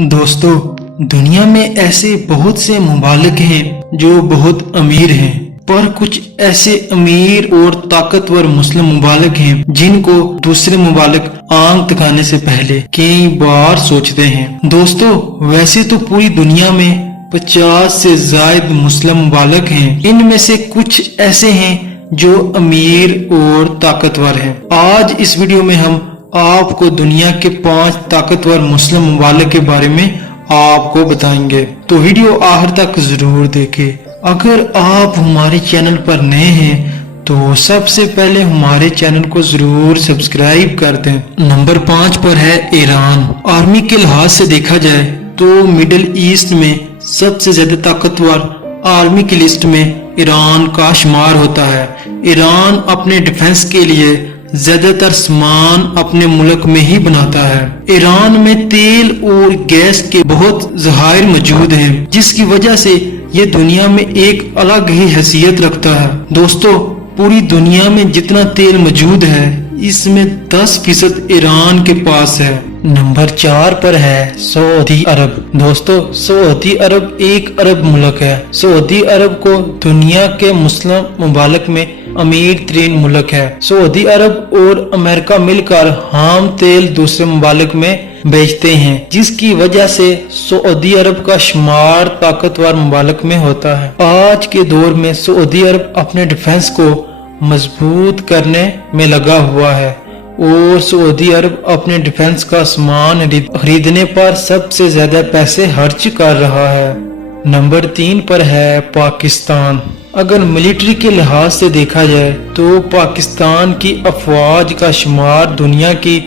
दोस्तों, दुनिया में ऐसे बहुत से मुमालिक हैं जो बहुत अमीर हैं, पर कुछ ऐसे अमीर और ताकतवर मुस्लिम मुमालिक हैं जिनको दूसरे मुमालिक आंख दिखाने से पहले कई बार सोचते हैं। दोस्तों, वैसे तो पूरी दुनिया में 50 से ज्यादा मुस्लिम मुमालिक हैं। इनमें से कुछ ऐसे हैं जो अमीर और ताकतवर हैं। आज इस वीडियो में हम आपको दुनिया के 5 ताकतवर मुस्लिम मुमालिक के बारे में आपको बताएंगे, तो वीडियो आखिर तक जरूर देखें। अगर आप हमारे चैनल पर नए हैं तो सबसे पहले हमारे चैनल को जरूर सब्सक्राइब कर दें। नंबर 5 पर है ईरान। आर्मी के लिहाज से देखा जाए तो मिडिल ईस्ट में सबसे ज्यादा ताकतवर आर्मी की लिस्ट में ईरान का शुमार होता है। ईरान अपने डिफेंस के लिए ज्यादातर सामान अपने मुल्क में ही बनाता है। ईरान में तेल और गैस के बहुत ज़खायर मौजूद हैं, जिसकी वजह से ये दुनिया में एक अलग ही हैसियत रखता है। दोस्तों, पूरी दुनिया में जितना तेल मौजूद है इसमें 10% ईरान के पास है। नंबर 4 पर है सऊदी अरब। दोस्तों, सऊदी अरब एक अरब मुल्क है। सऊदी अरब को दुनिया के मुस्लिम मुमालिक में अमीर तरीन मुल्क है। सऊदी अरब और अमेरिका मिलकर खाम तेल दूसरे मुमालिक में बेचते हैं, जिसकी वजह से सऊदी अरब का शुमार ताकतवर मुमालिक में होता है। आज के दौर में सऊदी अरब अपने डिफेंस को मजबूत करने में लगा हुआ है और सऊदी अरब अपने डिफेंस का सामान खरीदने पर सबसे ज्यादा पैसे खर्च कर रहा है। नंबर 3 पर है पाकिस्तान। अगर मिलिट्री के लिहाज से देखा जाए तो पाकिस्तान की अफवाज का शुमार दुनिया की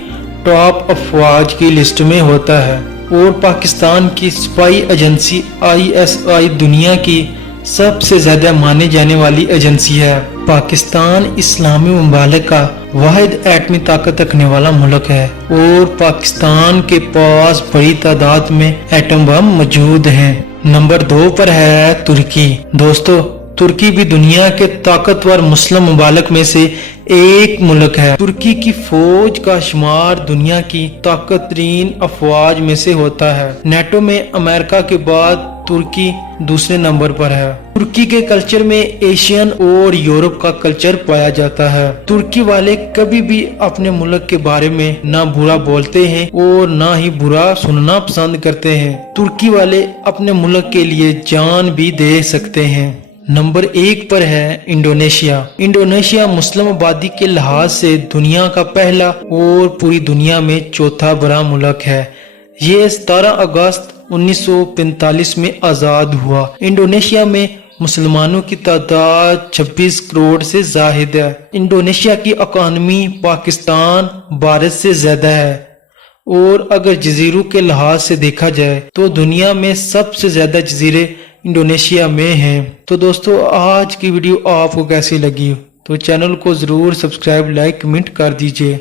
टॉप अफवाज की लिस्ट में होता है और पाकिस्तान की स्पाई एजेंसी ISI दुनिया की सबसे ज्यादा माने जाने वाली एजेंसी है। पाकिस्तान इस्लामी मुमालिक का वाहिद एटमी ताकत रखने वाला मुल्क है और पाकिस्तान के पास बड़ी तादाद में एटम बम मौजूद हैं। नंबर 2 पर है तुर्की। दोस्तों, तुर्की भी दुनिया के ताकतवर मुस्लिम मुमालिक में से एक मुल्क है। तुर्की की फौज का शुमार दुनिया की ताकतरीन अफवाज में से होता है। नेटो में अमेरिका के बाद तुर्की दूसरे नंबर पर है। तुर्की के कल्चर में एशियन और यूरोप का कल्चर पाया जाता है। तुर्की वाले कभी भी अपने मुल्क के बारे में ना बुरा बोलते हैं और ना ही बुरा सुनना पसंद करते हैं। तुर्की वाले अपने मुल्क के लिए जान भी दे सकते हैं। नंबर 1 पर है इंडोनेशिया। इंडोनेशिया मुस्लिम आबादी के लिहाज से दुनिया का पहला और पूरी दुनिया में चौथा बड़ा मुल्क है। ये 17 अगस्त 1945 में आजाद हुआ। इंडोनेशिया में मुसलमानों की तादाद 26 करोड़ से ज्यादा है। इंडोनेशिया की इकॉनमी पाकिस्तान, भारत से ज्यादा है और अगर जजीरों के लिहाज से देखा जाए तो दुनिया में सबसे ज्यादा जजीरे इंडोनेशिया में हैं। तो दोस्तों, आज की वीडियो आपको कैसी लगी तो चैनल को जरूर सब्सक्राइब, लाइक, कमेंट कर दीजिए।